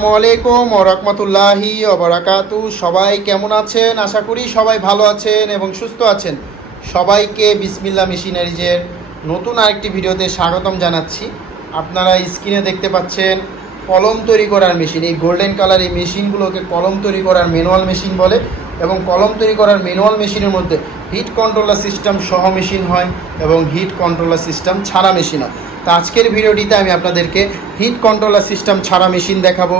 আসসালামাইকুম ওরকমতুল্লাহি ওবরাকাতু সবাই কেমন আছেন? আশা করি সবাই ভালো আছেন এবং সুস্থ আছেন। সবাইকে বিসমিল্লা মেশিনারিজের নতুন আরেকটি ভিডিওতে স্বাগতম জানাচ্ছি। আপনারা স্ক্রিনে দেখতে পাচ্ছেন কলম তৈরি করার মেশিন। এই গোল্ডেন কালার এই মেশিনগুলোকে কলম তৈরি করার ম্যানুয়াল মেশিন বলে। এবং কলম তৈরি করার ম্যানুয়াল মেশিনের মধ্যে হিট কন্ট্রোলার সিস্টেম সহ মেশিন হয় এবং হিট কন্ট্রোলার সিস্টেম ছাড়া মেশিন হয়। তো আজকের ভিডিওটিতে আমি আপনাদেরকে হিট কন্ট্রোলার সিস্টেম ছাড়া মেশিন দেখাবো,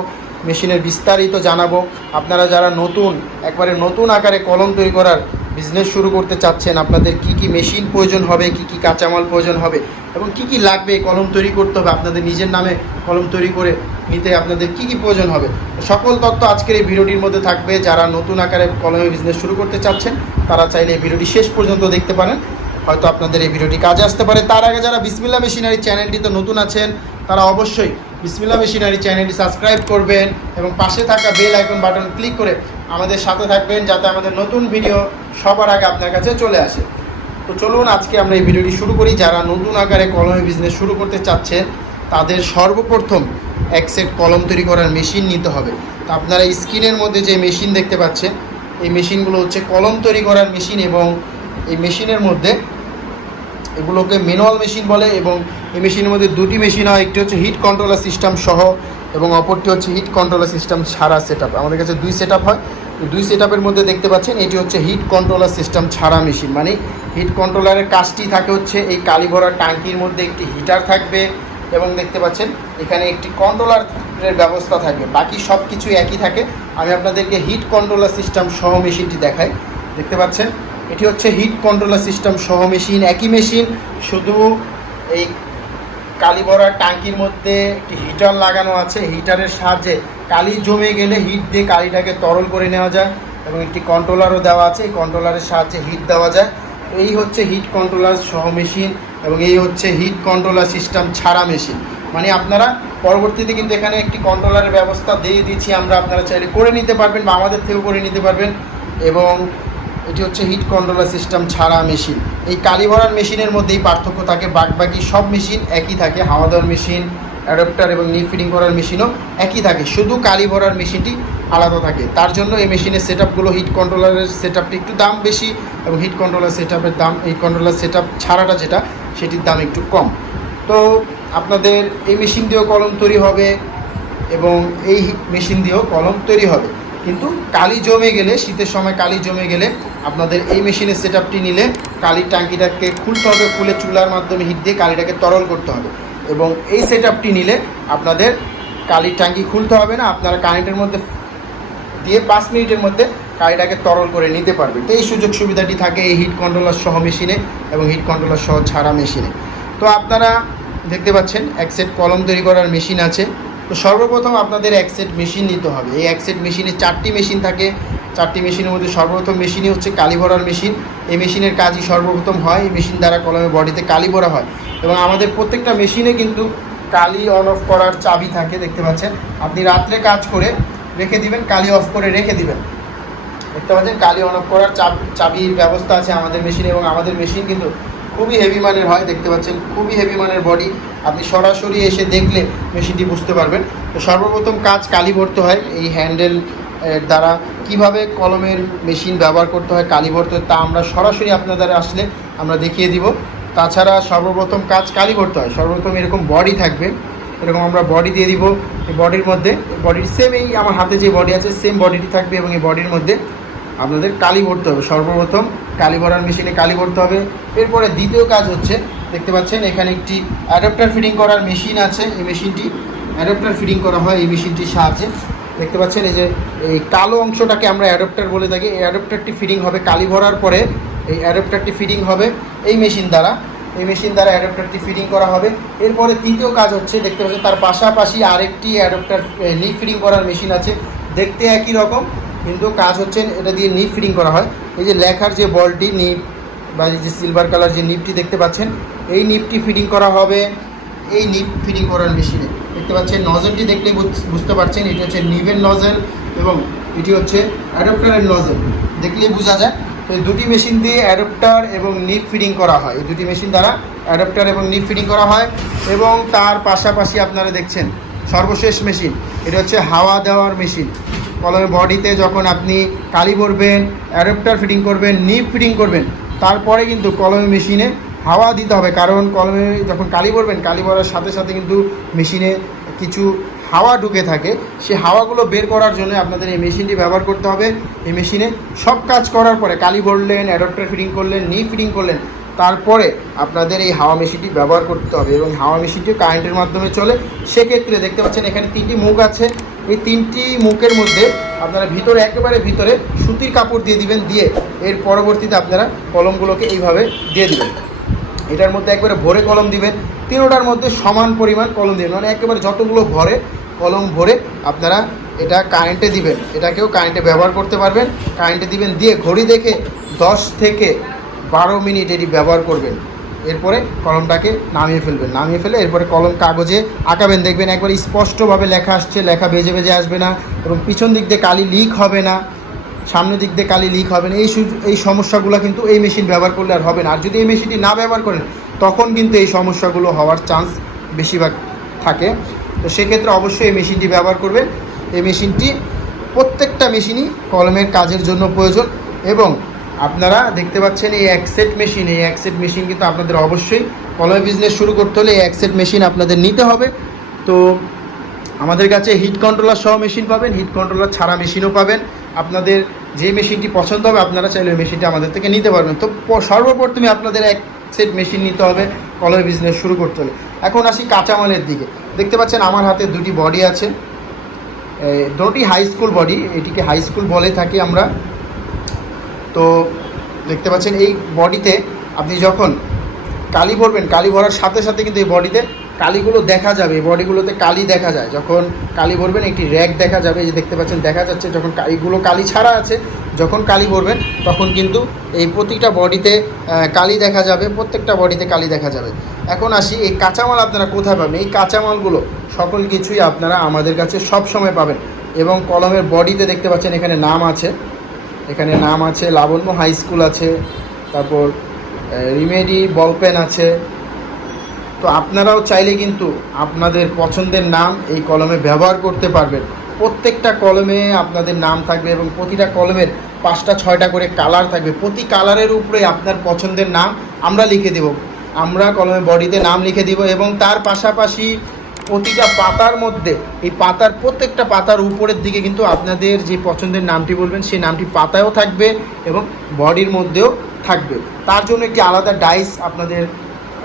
মেশিনের বিস্তারিত জানাব। আপনারা যারা নতুন, একবারে নতুন আকারে কলম তৈরি করার বিজনেস শুরু করতে চাচ্ছেন, আপনাদের কি কি মেশিন প্রয়োজন হবে, কি কি কাঁচামাল প্রয়োজন হবে এবং কি কি লাগবে এই কলম তৈরি করতে হবে, আপনাদের নিজের নামে কলম তৈরি করে নিতে আপনাদের কি কি প্রয়োজন হবে? সকল তথ্য আজকের এই ভিডিওটির মধ্যে থাকবে। যারা নতুন আকারে কলমে বিজনেস শুরু করতে চাচ্ছেন, তারা চাইলে এই ভিডিওটি শেষ পর্যন্ত দেখতে পারেন। হয়তো আপনাদের এই ভিডিওটি কাজে আসতে পারে। তার আগে যারা বিসমিল্লা মেশিনারি চ্যানেলটিতে নতুন আছেন, তারা অবশ্যই বিসমিল্লা মেশিনারি চ্যানেলটি সাবস্ক্রাইব করবেন এবং পাশে থাকা বেল আইকন বাটন ক্লিক করে আমাদের সাথে থাকবেন যাতে আমাদের নতুন ভিডিও সবার আগে আপনার কাছে চলে আসে। তো চলুন, আজকে আমরা এই ভিডিওটি শুরু করি। যারা নতুন আকারে কলমে বিজনেস শুরু করতে চাচ্ছেন, তাদের সর্বপ্রথম এক সেট কলম তৈরি করার মেশিন নিতে হবে। তো আপনারা স্ক্রিনের মধ্যে যে মেশিন দেখতে পাচ্ছেন, এই মেশিনগুলো হচ্ছে কলম তৈরি করার মেশিন এবং এই মেশিনের মধ্যে এগুলোকে ম্যানুয়াল মেশিন বলে এবং এই মেশিনের মধ্যে দুটি মেশিন হয়, একটি হচ্ছে হিট কন্ট্রোলার সিস্টেম সহ এবং অপরটি হচ্ছে হিট কন্ট্রোলার সিস্টেম ছাড়া সেট আমাদের কাছে দুই সেট হয়। দুই সেট মধ্যে দেখতে পাচ্ছেন, এটি হচ্ছে হিট কন্ট্রোলার সিস্টেম ছাড়া মেশিন মানে হিট কন্ট্রোলারের কাজটি থাকে হচ্ছে এই কালি ভরা ট্যাঙ্কির মধ্যে একটি হিটার থাকবে এবং দেখতে পাচ্ছেন, এখানে একটি কন্ট্রোলারের ব্যবস্থা থাকবে। বাকি সব কিছু একই থাকে। আমি আপনাদেরকে হিট কন্ট্রোলার সিস্টেম সহ মেশিনটি দেখাই। দেখতে পাচ্ছেন, এটি হচ্ছে হিট কন্ট্রোলার সিস্টেম সহ মেশিন একই মেশিন শুধু এই কালি ভরা ট্যাঙ্কির মধ্যে একটি হিটার লাগানো আছে। হিটারের সাহায্যে কালি জমে গেলে হিট দিয়ে কালিটাকে তরল করে নেওয়া যায় এবং একটি কন্ট্রোলারও দেওয়া আছে। এই কন্ট্রোলারের সাহায্যে হিট দেওয়া যায়। এই হচ্ছে হিট কন্ট্রোলার সহ মেশিন এবং এই হচ্ছে হিট কন্ট্রোলার সিস্টেম ছাড়া মেশিন মানে আপনারা পরবর্তীতে কিন্তু এখানে একটি কন্ট্রোলারের ব্যবস্থা দিয়ে দিচ্ছি। আমরা আপনারা চাইলে করে নিতে পারবেন বা আমাদের থেকেও করে নিতে পারবেন। এবং এটি হচ্ছে হিট কন্ট্রোলার সিস্টেম ছাড়া মেশিন এই কালি ভরার মেশিনের মধ্যেই পার্থক্য থাকে বাকি সব মেশিন একই থাকে হাওয়া দেওয়ার মেশিন, অ্যাডাপ্টার এবং নিপ ফিটিং করার মেশিনও একই থাকে, শুধু কালি ভরার মেশিনটি আলাদা থাকে। তার জন্য এই মেশিনের সেট আপগুলো হিট কন্ট্রোলারের সেট আপটি একটু দাম বেশি এবং হিট কন্ট্রোলার সেট আপের দাম এই কন্ট্রোলার সেট আপ ছাড়াটা যেটা, সেটির দাম একটু কম। তো আপনাদের এই মেশিন দিয়েও কলম তৈরি হবে এবং এই মেশিন দিয়েও কলম তৈরি হবে। কিন্তু কালি জমে গেলে, শীতের সময় কালি জমে গেলে আপনাদের এই মেশিনের সেট নিলে কালির ট্যাঙ্কিটাকে খুলতে হবে, খুলে চুলার মাধ্যমে হিট দিয়ে কালিটাকে তরল করতে হবে। এবং এই সেট নিলে আপনাদের কালির ট্যাঙ্কি খুলতে হবে না, আপনারা কারেন্টের মধ্যে দিয়ে পাঁচ মিনিটের মধ্যে কালিটাকে তরল করে নিতে পারবেন তো এই সুযোগ সুবিধাটি থাকে এই হিট কন্ট্রোলার সহ মেশিনে এবং হিট কন্ট্রোলার সহ ছাড়া মেশিনে। তো আপনারা দেখতে পাচ্ছেন, এক সেট কলম তৈরি করার মেশিন আছে। তো সর্বপ্রথম আপনাদের এক সেট মেশিন নিতে হবে। এই এক সেট মেশিনে চারটি মেশিন থাকে। চারটি মেশিনের মধ্যে সর্বপ্রথম মেশিনই হচ্ছে কালি ভরার মেশিন এই মেশিনের কাজই সর্বপ্রথম হয়। এই মেশিন দ্বারা কলমের বডিতে কালি ভরা হয়। এবং আমাদের প্রত্যেকটা মেশিনে কিন্তু কালি অন অফ করার চাবি থাকে, দেখতে পাচ্ছেন? আপনি রাত্রে কাজ করে রেখে দিবেন, কালি অফ করে রেখে দিবেন। দেখতে পাচ্ছেন? কালি অন অফ করার চাবির ব্যবস্থা আছে আমাদের মেশিনে এবং আমাদের মেশিন কিন্তু খুবই হেভি মানের হয়, দেখতে পাচ্ছেন, খুবই হেভি মানের বডি আপনি সরাসরি এসে দেখলে মেশিনটি বুঝতে পারবেন। তো সর্বপ্রথম কাজ কালি ভরতে হয়, এই হ্যান্ডেল এর দ্বারা কীভাবে কলমের মেশিন ব্যবহার করতে হয়, কালি ভরতে তা আমরা সরাসরি আপনাদের আসলে আমরা দেখিয়ে দিব। তাছাড়া সর্বপ্রথম কাজ কালি ভরতে হয়, সর্বপ্রথম এরকম বডি থাকবে। এরকম আমরা বডি দিয়ে দিব, এই বডির মধ্যে বডির সেম এই আমার হাতে যে বডি আছে সেম বডিটি থাকবে এবং এই বডির মধ্যে আপনাদের কালি ভরতে হবে। সর্বপ্রথম কালি ভরার মেশিনে কালি ভরতে হবে। এরপরে দ্বিতীয় কাজ হচ্ছে, দেখতে পাচ্ছেন এখানে একটি অ্যাডাপ্টার ফিটিং করার মেশিন আছে এই মেশিনটি। অ্যাডাপ্টার ফিটিং করা হয় এই মেশিনটির সাহায্যে। দেখতে পাচ্ছেন এই যে, এই কালো অংশটাকে আমরা অ্যাডাপ্টার বলে থাকি। এই অ্যাডাপ্টারটি ফিটিং হবে কালি ভরার পরে, এই অ্যাডাপ্টারটি ফিটিং হবে এই মেশিন দ্বারা। এই মেশিন দ্বারা অ্যাডাপ্টারটি ফিটিং করা হবে। এরপরে তৃতীয় কাজ হচ্ছে, দেখতে পাচ্ছেন তার পাশাপাশি আরেকটি অ্যাডাপ্টার লিপ ফিটিং করার মেশিন আছে। দেখতে একই রকম। কিন্তু কাজ হচ্ছে এটা দিয়ে নিপ ফিটিং করা হয়। এই যে লেখার যে বলটি নিপ বা এই যে সিলভার কালার যে নিপটি দেখতে পাচ্ছেন, এই নিপটি ফিটিং করা হবে এই নিপ ফিটিং করার মেশিনে দেখতে পাচ্ছেন নজেলটি দেখলেই বুঝতে পারছেন, এটি হচ্ছে নিভের নজেল এবং এটি হচ্ছে অ্যাডাপ্টারের নজেল দেখলেই বোঝা যায়, তো এই দুটি মেশিন দিয়ে অ্যাডাপ্টার এবং নিপ ফিটিং করা হয়। এই দুটি মেশিন দ্বারা অ্যাডাপ্টার এবং নিপ ফিটিং করা হয় এবং তার পাশাপাশি আপনারা দেখছেন, সর্বশেষ মেশিন এটা হচ্ছে হাওয়া দেওয়ার মেশিন কলমের বডিতে যখন আপনি কালি ভরবেন, অ্যাডাপ্টার ফিটিং করবেন, নিপ ফিটিং করবেন, তারপরে কিন্তু কলমের মেশিনে হাওয়া দিতে হবে। কারণ কলমে যখন কালি ভরবেন, কালি ভরার সাথে সাথে কিন্তু মেশিনে কিছু হাওয়া ঢুকে থাকে। সেই হাওয়াগুলো বের করার জন্য আপনাদের এই মেশিনটি ব্যবহার করতে হবে। এই মেশিনে সব কাজ করার পরে কালি ভরলেন, অ্যাডাপ্টার ফিটিং করলেন নি ফিটিং করলেন, তারপরে আপনাদের এই হাওয়া মেশিনটি ব্যবহার করতে হবে। এবং হাওয়া মেশিনটি কারেন্টের মাধ্যমে চলে। সেক্ষেত্রে দেখতে পাচ্ছেন এখানে তিনটি মুখ আছে। এই তিনটি মুখের মধ্যে আপনারা ভিতরে, একেবারে ভিতরে সুতির কাপড় দিয়ে দিবেন, দিয়ে এর পরবর্তীতে আপনারা কলমগুলোকে এইভাবে দিয়ে দিবেন। এটার মধ্যে একবারে ভরে কলম দিবেন। তিনোটার মধ্যে সমান পরিমাণ কলম দিবেন। মানে একেবারে যতগুলো ভরে কলম ভরে আপনারা এটা কারেন্টে দিবেন। এটাকেও কারেন্টে ব্যবহার করতে পারবেন। কারেন্টে দিবেন, দিয়ে ঘড়ি দেখে দশ থেকে বারো মিনিট এটি ব্যবহার করবেন। এরপরে কলমটাকে নামিয়ে ফেলবেন। নামিয়ে ফেলে এরপরে কলম কাগজে আঁকাবেন। দেখবেন একবার স্পষ্টভাবে লেখা আসছে, লেখা বেজে বেজে আসবে না এবং পিছন দিক দিয়ে কালি লিক হবে না, সামনের দিক দিয়ে কালি লিক হবে না। এই এই সমস্যাগুলো কিন্তু এই মেশিন ব্যবহার করলে আর হবে না। আর যদি এই মেশিনটি না ব্যবহার করেন, তখন কিন্তু এই সমস্যাগুলো হওয়ার চান্স বেশিরভাগ থাকে। তো সেক্ষেত্রে অবশ্যই এই মেশিনটি ব্যবহার করবেন। এই মেশিনটি প্রত্যেকটা মেশিনই কলমের কাজের জন্য প্রয়োজন এবং আপনারা দেখতে পাচ্ছেন এই অ্যাকসেট মেশিন এই অ্যাকসেট মেশিন কিন্তু আপনাদের অবশ্যই কলমের বিজনেস শুরু করতে হলে এই অ্যাকসেট মেশিন আপনাদের নিতে হবে। তো আমাদের কাছে হিট কন্ট্রোলার সহ মেশিন পাবেন হিট কন্ট্রোলার ছাড়া মেশিনও পাবেন। আপনাদের যে মেশিনটি পছন্দ হবে, আপনারা চাইলে ওই মেশিনটি আমাদের থেকে নিতে পারবেন। তো সর্বপ্রথমে আপনাদের এক সেট মেশিন নিতে হবে কলমের বিজনেস শুরু করতে হলে। এখন আসি কাঁচামালের দিকে। দেখতে পাচ্ছেন আমার হাতে দুটি বডি আছে। দুটি হাই স্কুল বডি এটিকে হাই স্কুল বলে থাকি আমরা। তো দেখতে পাচ্ছেন এই বডিতে আপনি যখন কালি ভরবেন, কালি ভরার সাথে সাথে কিন্তু এই বডিতে কালিগুলো দেখা যাবে। এই বডিগুলোতে কালি দেখা যায়। যখন কালি ভরবেন, একটি র্যাক দেখা যাবে। যে দেখতে পাচ্ছেন, দেখা যাচ্ছে যখন কালিগুলো কালি ছাড়া আছে, যখন কালি ভরবেন, তখন কিন্তু এই প্রতিটা বডিতে কালি দেখা যাবে, প্রত্যেকটা বডিতে কালি দেখা যাবে। এখন আসি, এই কাঁচামাল আপনারা কোথায় পাবেন? এই কাঁচামালগুলো সকল কিছুই আপনারা আমাদের কাছে সব সময় পাবেন। এবং কলমের বডিতে দেখতে পাচ্ছেন, এখানে নাম আছে। এখানে নাম আছে লাবণ্য হাই স্কুল আছে, তারপর রিমেডি বল পেন আছে। তো আপনারাও চাইলে কিন্তু আপনাদের পছন্দের নাম এই কলমে ব্যবহার করতে পারবেন। প্রত্যেকটা কলমে আপনাদের নাম থাকবে এবং প্রতিটা কলমের পাঁচটা, ছয়টা করে কালার থাকবে। প্রতি কালারের উপরে আপনার পছন্দের নাম আমরা লিখে দেব। আমরা কলমে বডিতে নাম লিখে দিব এবং তার পাশাপাশি প্রতিটা পাতার মধ্যে, এই পাতার প্রত্যেকটা পাতার উপরের দিকে কিন্তু আপনাদের যে পছন্দের নামটি বলবেন, সেই নামটি পাতায়ও থাকবে এবং বডির মধ্যেও থাকবে। তার জন্য একটি আলাদা ডাইস আপনাদের,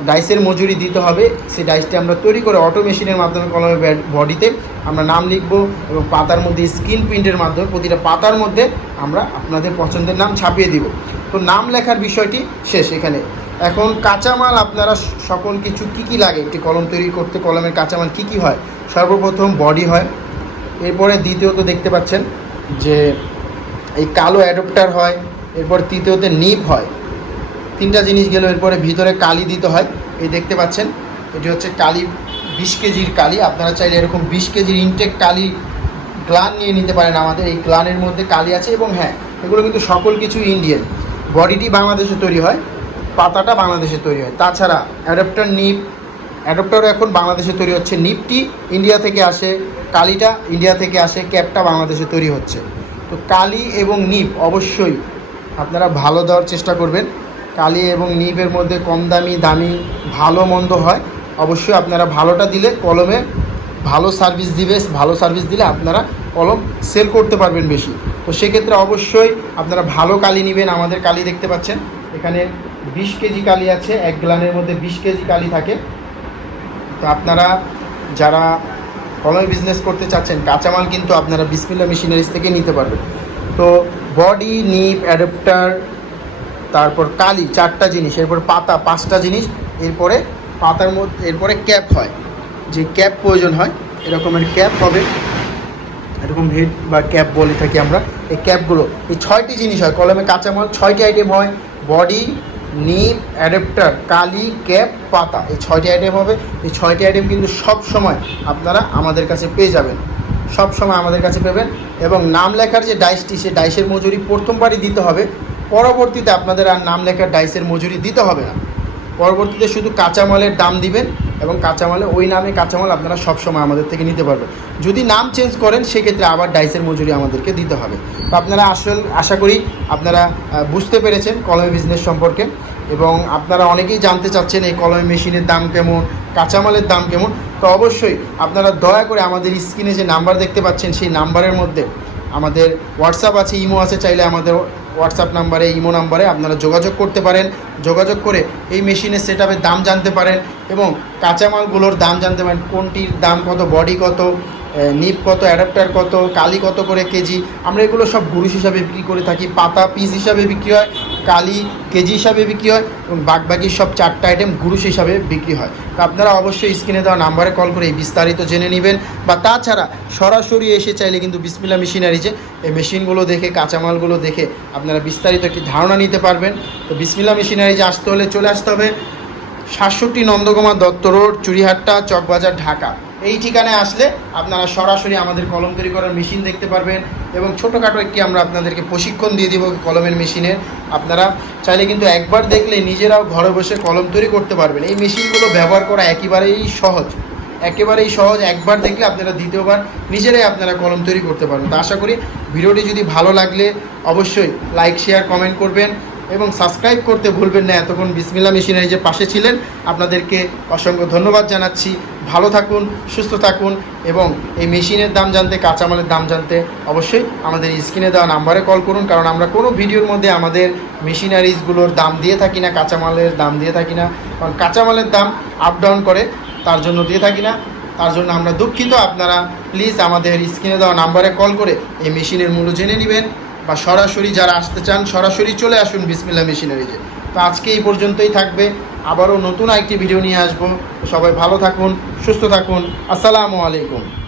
ডাইসের মজুরি দিতে হবে। সেই ডাইসটি আমরা তৈরি করে অটো মেশিনের মাধ্যমে কলমের বডিতে আমরা নাম লিখব এবং পাতার মধ্যে স্ক্রিন প্রিন্টের মাধ্যমে প্রতিটা পাতার মধ্যে আমরা আপনাদের পছন্দের নাম ছাপিয়ে দিব। তো নাম লেখার বিষয়টি শেষ এখানে। এখন কাঁচামাল আপনারা সকল কিছু কি কি লাগে? একটি কলম তৈরি করতে কলমের কাঁচামাল কি কি হয়? সর্বপ্রথম বডি হয়। এরপরে দ্বিতীয়ত দেখতে পাচ্ছেন যে এই কালো অ্যাডপ্টার হয়, এরপর তৃতীয়তে নিপ হয়। তিনটা জিনিস গেল, এরপরে ভিতরে কালি দিতে হয়। এই দেখতে পাচ্ছেন, এটি হচ্ছে কালি, বিশ কেজির কালি। আপনারা চাইলে এরকম বিশ কেজির ইনটেক কালি গ্লান নিয়ে নিতে পারেন আমাদের। এই গ্লানের মধ্যে কালি আছে এবং হ্যাঁ এগুলো কিন্তু সকল কিছু ইন্ডিয়ান বডিটি বাংলাদেশে তৈরি হয়। পাতাটা বাংলাদেশে তৈরি হয়। তাছাড়া অ্যাডাপ্টার নিপ অ্যাডাপ্টারও এখন বাংলাদেশে তৈরি হচ্ছে নিপটি, ইন্ডিয়া থেকে আসে কালিটা, ইন্ডিয়া থেকে আসে ক্যাপটা বাংলাদেশে তৈরি হচ্ছে। তো কালি এবং নিপ অবশ্যই আপনারা ভালো দেওয়ার চেষ্টা করবেন। কালি এবং নিপের মধ্যে কম দামি দামি, ভালো, মন্দ হয়, অবশ্যই আপনারা ভালোটা দিলে কলমে ভালো সার্ভিস দিবে, ভালো সার্ভিস দিলে আপনারা কলম সেল করতে পারবেন বেশি। তো সেক্ষেত্রে অবশ্যই আপনারা ভালো কালি নেবেন, আমাদের কালি দেখতে পাচ্ছেন। এখানে বিশ কেজি কালি আছে, এক গ্লানের মধ্যে বিশ কেজি কালি থাকে। তো আপনারা যারা কলমে বিজনেস করতে চাচ্ছেন, কাঁচামাল কিন্তু আপনারা বিসমিল্লা মেশিনারিজ থেকে নিতে পারবেন। তো বডি নিপ অ্যাডাপ্টার তারপর কালি, চারটা জিনিস, এরপর পাতা, পাঁচটা জিনিস, এরপরে পাতার মধ্যে, এরপরে ক্যাপ হয়। যে ক্যাপ প্রয়োজন হয়, এরকমের ক্যাপ হবে। এরকম হেড বা ক্যাপ বলে থাকি আমরা। এই ক্যাপগুলো এই ছয়টি জিনিস হয়, কলমে কাঁচামাল, ছয়টি আইটেম হয়। বডি নিপ অ্যাডেপ্টার, কালি, ক্যাপ, পাতা। এই ছয়টি আইটেম হবে। এই ছয়টি আইটেম কিন্তু সব সময় আপনারা আমাদের কাছে পেয়ে যাবেন। সব সময় আমাদের কাছে পেবেন এবং নাম লেখার যে ডাইসটি সে ডাইসের মজুরি প্রথমবারই দিতে হবে। পরবর্তীতে আপনাদের আর নাম লেখার ডাইসের মজুরি দিতে হবে না। পরবর্তীতে শুধু কাঁচামালের দাম দিবেন। এবং কাঁচামালে, ওই নামে কাঁচামাল আপনারা সবসময় আমাদের থেকে নিতে পারবেন। যদি নাম চেঞ্জ করেন, সেক্ষেত্রে আবার ডাইসের মজুরি আমাদেরকে দিতে হবে। তো আপনারা আসল, আশা করি আপনারা বুঝতে পেরেছেন কলমে বিজনেস সম্পর্কে এবং আপনারা অনেকেই জানতে চাচ্ছেন এই কলমে মেশিনের দাম কেমন, কাঁচামালের দাম কেমন। তো অবশ্যই আপনারা দয়া করে আমাদের স্ক্রিনে যে নাম্বার দেখতে পাচ্ছেন, সেই নাম্বারের মধ্যে আমাদের হোয়াটসঅ্যাপ আছে, ইমো আছে, চাইলে আমাদের হোয়াটসঅ্যাপ নাম্বারে, ইমো নাম্বারে আপনারা যোগাযোগ করতে পারেন। যোগাযোগ করে এই মেশিনের সেট দাম জানতে পারেন এবং কাঁচামালগুলোর দাম জানতে পারেন, কোনটির দাম কত বডি কত নিপ কত, অ্যাডাপ্টার কত, কালি কত করে কেজি? আমরা এগুলো সব গুরুষ হিসাবে বিক্রি করে থাকি। পাতা পিস হিসাবে বিক্রি হয়, কালি কেজি হিসাবে বিক্রি হয় এবং বাকি সব চারটা আইটেম গুরুষ হিসাবে বিক্রি হয়। তো আপনারা অবশ্যই স্ক্রিনে দেওয়া নাম্বারে কল করে এই বিস্তারিত জেনে নেবেন। বা তাছাড়া সরাসরি এসে চাইলে কিন্তু বিসমিল্লা মেশিনারিজে এই মেশিনগুলো দেখে, কাঁচামালগুলো দেখে আপনারা বিস্তারিত একটি ধারণা নিতে পারবেন। তো বিসমিল্লা মেশিনারিজে আসতে হলে চলে আসতে হবে সাতষট্টি নন্দকুমার দত্ত রোড, চুরিহাট্টা, চকবাজার, ঢাকা। এই ঠিকানায় আসলে আপনারা সরাসরি আমাদের কলম তৈরি করার মেশিন দেখতে পারবেন এবং ছোটোখাটো একটি আমরা আপনাদেরকে প্রশিক্ষণ দিয়ে দিব কলমের মেশিনের আপনারা চাইলে কিন্তু একবার দেখলে নিজেরাও ঘরে বসে কলম তৈরি করতে পারবেন। এই মেশিনগুলো ব্যবহার করা একেবারেই সহজ। একেবারেই সহজ। একবার দেখলে আপনারা দ্বিতীয়বার নিজেরাই আপনারা কলম তৈরি করতে পারবেন। তো আশা করি ভিডিওটি যদি ভালো লাগলে অবশ্যই লাইক, শেয়ার, কমেন্ট করবেন। এবং সাবস্ক্রাইব করতে ভুলবেন না। এতক্ষণ বিসমিল্লা মেশিনারি যে পাশে ছিলেন, আপনাদেরকে অসংখ্য ধন্যবাদ জানাচ্ছি। ভালো থাকুন, সুস্থ থাকুন এবং এই মেশিনের দাম জানতে, কাঁচামালের দাম জানতে অবশ্যই আমাদের স্ক্রিনে দেওয়া নাম্বারে কল করুন, কারণ আমরা কোনো ভিডিওর মধ্যে আমাদের মেশিনারিজগুলোর দাম দিয়ে থাকি না, কাঁচামালের দাম দিয়ে থাকি না। কারণ কাঁচামালের দাম আপ ডাউন করে, তার জন্য দিয়ে থাকি না। তার জন্য আমরা দুঃখিত। আপনারা প্লিজ আমাদের স্ক্রিনে দেওয়া নাম্বারে কল করে এই মেশিনের মূল্য জেনে নেবেন। বা সরাসরি যারা আসতে চান, সরাসরি চলে আসুন বিসমিল্লা মেশিনারিজে তো আজকে এই পর্যন্তই থাকবে। আবারও নতুন একটি ভিডিও নিয়ে আসব। সবাই ভালো থাকুন, সুস্থ থাকুন। আসসালামু আলাইকুম।